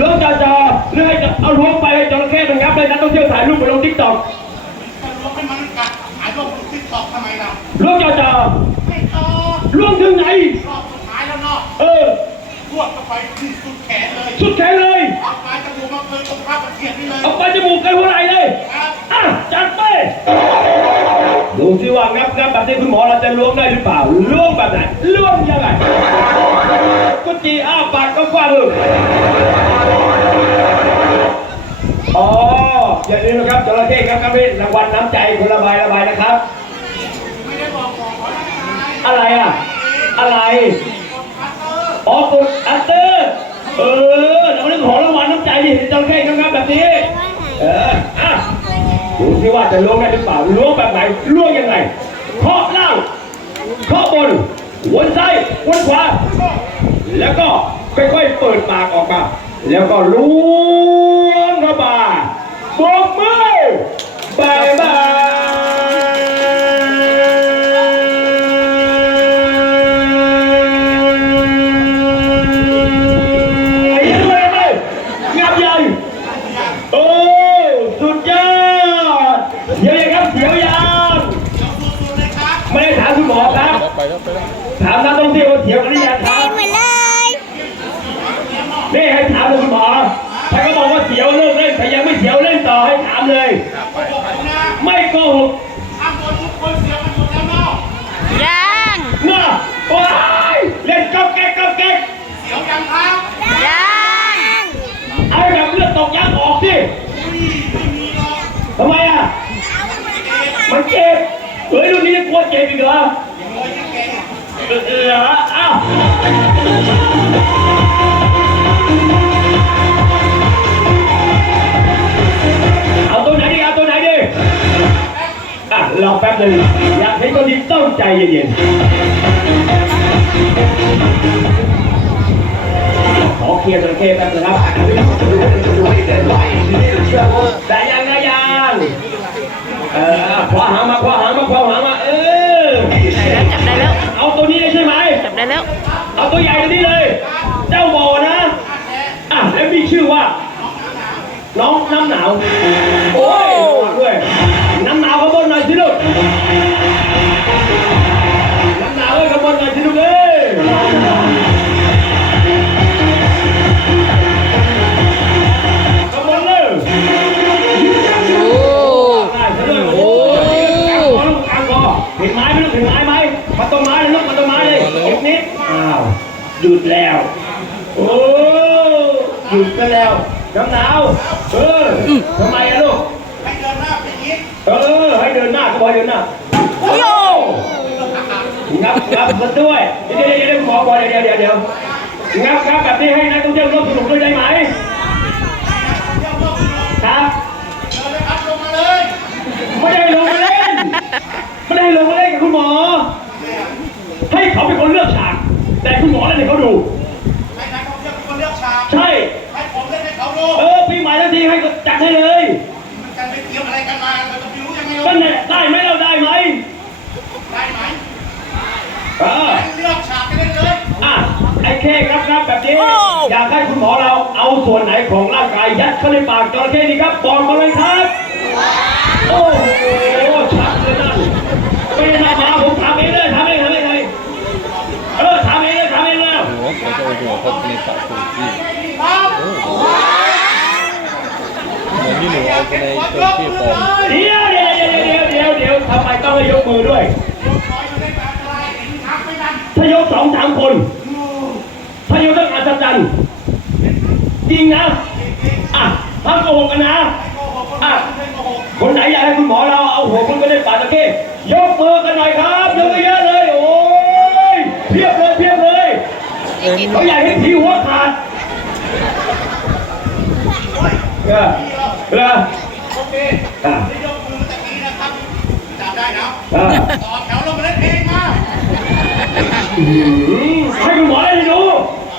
ล้วงจอจอหรือให้เอาล้วงไปให้จระเข้มันงับเลยนักท่องเที่ยวถ่ายรูปไปลงทิกตอกจะลงให้มันกัดหายลงทิกตอกทำไมล่ะล้วงจอจอไม่ต่อล้วงถึงไหนรอบสุดท้ายแล้วเนาะเออพวกก็ไปที่สุดแขนเลย สุดแขนเลย ดูสิว่างับงับแบบนี้คุณหมอเราจะล้วงได้หรือเปล่าล้วงแบบไหนล้วงยังไงก็จีอ้าปากก็กว้างเลยอ๋ออย่าลืมนะครับจระเข้ครับครับนี่รางวัลน้ำใจคนละใบละใบนะครับ ไม่ได้บอกหมองอะไรอะ อะไรพัตเตอร์อ๋อกดอันเตอร์ เออเราเรื่องของรางวัลน้ำใจดิจระเข้ครับครับแบบนี้ เออ ดูสิว่าจะล้วงได้หรือเปล่าล้วงแบบไหนล้วงยังไงเคาะล่างเคาะบนวนซ้ายวนขวา แล้วก็ค่อยๆเปิดปากออกมา แล้วก็ล้วงเข้ามาโบกมือบายบาย ถามนักท่องเที่ยวว่าเถียวกันหรือยังครับเหมือนเลยนี่ให้ถามเลยคุณหมอถ้าเขาบอกว่าเถียวเลิกเล่นแต่ยังไม่เถียวเล่นต่อให้ถามเลยโกหกผมนะไม่โกหกอ้างบนทุกคนเสียมันหมดแล้วเนาะยังนะว้ายเล่นก๊อกแก๊กก๊อกแก๊กเสียวยังครับยังเอาแบบเลือดตกยางออกสิอุ้ยไม่มีหรอกทำไมอะ มันเจ็บเฮ้ยลูกนี้ยังกลัวเจ็บอีกเหรอ เออเออเหรออ้าวเอาตัวไหนดีเอาตัวไหนดีอะรอแป๊บหนึ่งอยากเห็นตัวนี้ต้องใจเย็นๆขอเคลียร์จระเข้แป๊บนะครับได้ยังได้ยังเออขวาหางมาขวาหา ตัวใหญ่ตัวนี้เลย เจ้าบ่อนะ อะแล้วมีชื่อว่า น้องน้ำหนาว แล้วน้ำหนาวเออทำไมอะลูกให้เดินหน้าไปอีกเออให้เดินหน้าก็บอกเดินหน้าโอ้งับงับกันด้วยเดี๋ยวเดี๋ยวเดี๋ยวขอก่อนเดี๋ยวเดี๋ยวเดี๋ยวงับงับแบบนี้ให้นักท่องเที่ยวร่วมสนุกด้วยได้ไหมครับเดินเลยครับลงมาเลยไม่ได้ลงมาเล่นไม่ได้ลงมาเล่นกับคุณหมอ ให้เขาเป็นคนเลือกฉากแต่คุณหมอเล่นให้เขาดูให้นักท่องเที่ยวเป็นคนเลือกฉากใช่ ให้ผมเล่นให้เขาดูเออปีใหม่ทันทีให้ก็จัดให้เลยมันจะไปเกี่ยวอะไรกันมาเราจะไปรู้ยังไงนั่นแหละได้ไหมเราได้ไหมได้ไหมเออให้เลือกฉากกันเล่นเลยอะไอ้เข้ครับครับแบบนี้อยากให้คุณหมอเราเอาส่วนไหนของร่างกายยัดเข้าในปากจระเข้ดีครับบอกมาเลยครับโอ้โหชัดเลยนั่นไม่ได้ทำมาผมทำเองเลยทำเองทำเองเลยเออทำเองเลยทำเองแล้ว หัวเขาจะเอาหัวเขาในสระสูบที่ ครับ เห มือนที่หนูเอาไปในที่ปลอมเดี๋ยวเดี๋ยวเดี๋ยวเดี๋ยวเดี๋ยวเดี๋ยวทำไมต้องให้ยกมือด้วย ถ้ายกสองสามคน ถ้ายกต้องอัศจรรย์จริงนะ อะห้าโกหกกันนะคนอะไหกคนไหนอยากให้คุณหมอเราเอาหัวคุณก็ได้ปาตะเก้ยกมือกันหน่อยครับยกเยอะเลย โอ้ยเพียบเลยเพียบเลยเขาอยากให้ผีหัวขาด เออเออโอเคอะนี่ยกมือตะกี้นะครับจับได้นะอะต่อแถวลงมาเล่นเพลงมาอืมให้คุณหมอได้ดู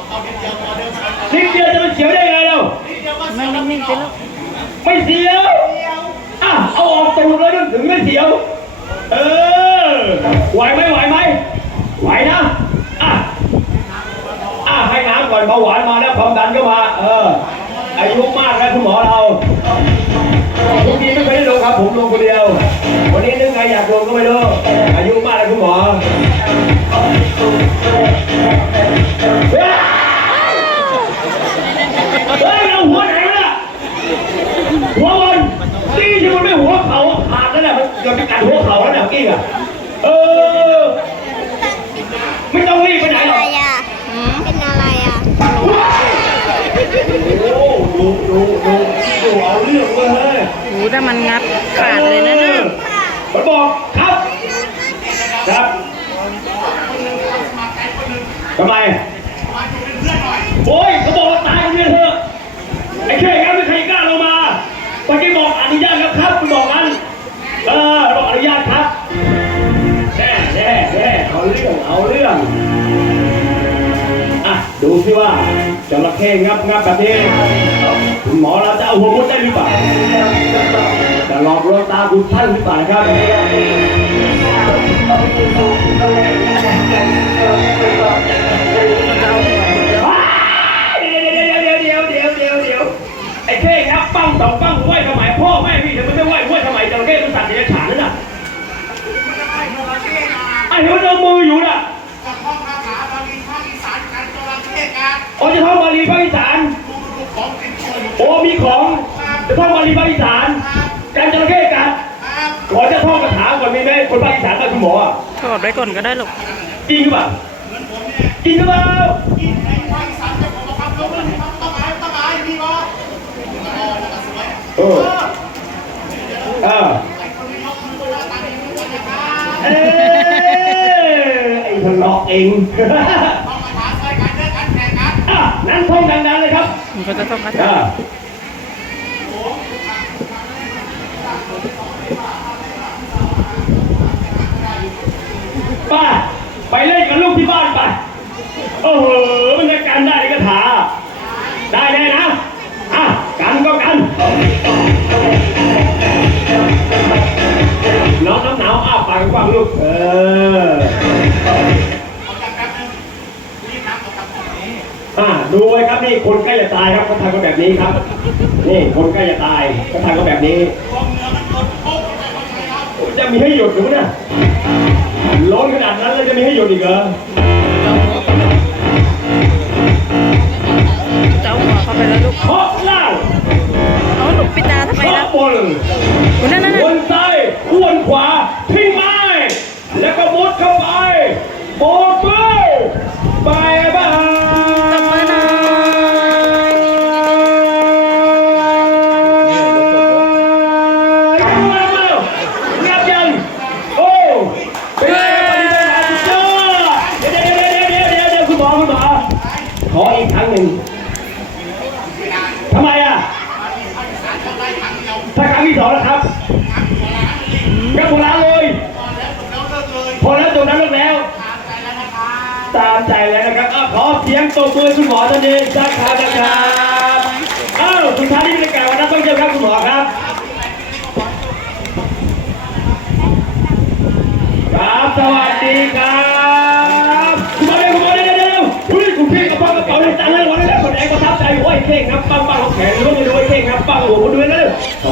เอานิดเดียวพอเดินมานิดเดียวจะมันเสียวได้ไงเรานิดเดียวก็มันนิ่งๆไปแล้วไม่เสียวเดียวอะเอาออกตูดเลยถึงไม่เสียว เออไหวไหมไหวไหมไหวนะอะอะให้น้ำก่อนเบาหวานมาแล้วความดันก็มา เออ อายุมากแล้วคุณหมอเราทุกทีไม่เคยได้ลงครับ ผมลงคนเดียว วันนี้นึกไงอยากลงก็ไม่รู้อายุมากแล้วคุณหมอเฮ้ยเฮ้ยเราหัวไหนวะเนี่ยหัวบอลตีที่มันไม่หัวเข่าขาดแล้วเนี่ยมันเกือบจะกัดหัวเข่าแล้วเนี่ยเมื่อกี้อะเออ ไม่ต้องรีบไปไหนหร อะ อก ไรอะเป็นอะไรอะ โอ้ดูดูดูดูเอาเรื่องเว้ย โอ้ ถ้ามันงัดขาดเลยนะน่ะมันบอกครับ ครับทำไมโอ้ยเขาบอกว่าตายคนเดียวเถอะไอ้แค่งั้นไม่ใครกล้าลงมาเมื่อกี้บอกอนุญาตแล้วครับคุณบอกงั้นเออบอกอนุญาตครับแน่แน่แน่เอาเรื่องเอาเรื่องอะดูสิว่าจระเข้งับงับแบบนี้คุณหมอเราจะเอาหัวมุดได้หรือเปล่า ท่านหรือเปล่าครับ มีไหมคนภาคอีสานบ้านคุณหมออะถอดไว้ก่อนก็ได้หรอกจริงหรือเปล่าจริงหรือเปล่ากินในภาคอีสานจะผมบอกครับยกมือครับต้องอายต้องอายมีบ่เออเออเอ้ยไอ้ทะเลาะเองต้องมาถามใส่กันเด้อกันแข่งกันอะนั้นท่องดังๆเลยครับมันก็จะต้องกระอ่า ทำ ไป้า ไปเล่นกับลูกที่บ้านไป โอ้โหมันจะกันได้ก็ถาได้แน่นะ อะ กันก็กัน น้องน้ำหนาวอ้าปากกว้างลูก เออเอาจากแป๊บนึงรีบน้ำเอาจากตรงนี้อ่าดูไว้ครับนี่คนใกล้จะตายครับเขาทำกันแบบนี้ครับ นี่คนใกล้จะตายเขาทำกันแบบนี้รวมเนื้อมันโดนโป๊กไปคนไทยครับโอ้ยจะมีให้หยุดหรือเนี่ย ล้นขนาดนั้นแล้วจะมีให้หยุดอีกเหรอ ที่สองนะครับก็โบราณเลย พอแล้วจบนั้นเลิกแล้ว ตามใจแล้วนะครับอ้าวขอเสียงตบมือคุณหมอท่านนี้สักครั้งนะครับอ้าวสุดท้ายนี้เป็นการวันนั้นต้องเจอครับคุณหมอครับ ครับ สวัสดีครับคุณหมอเร็วคุณหมอเร็วเร็วเร็วอุ้ยคุณเข่งกระเป๋ากระเป๋าเลยตังค์เลยวันนี้แล้วคนไหนก็ทับใจโอ้ยเข่งครับปังปังของแขนรู้ไม่รู้ไอ้เข่งครับปังหัวผมด้วยนะ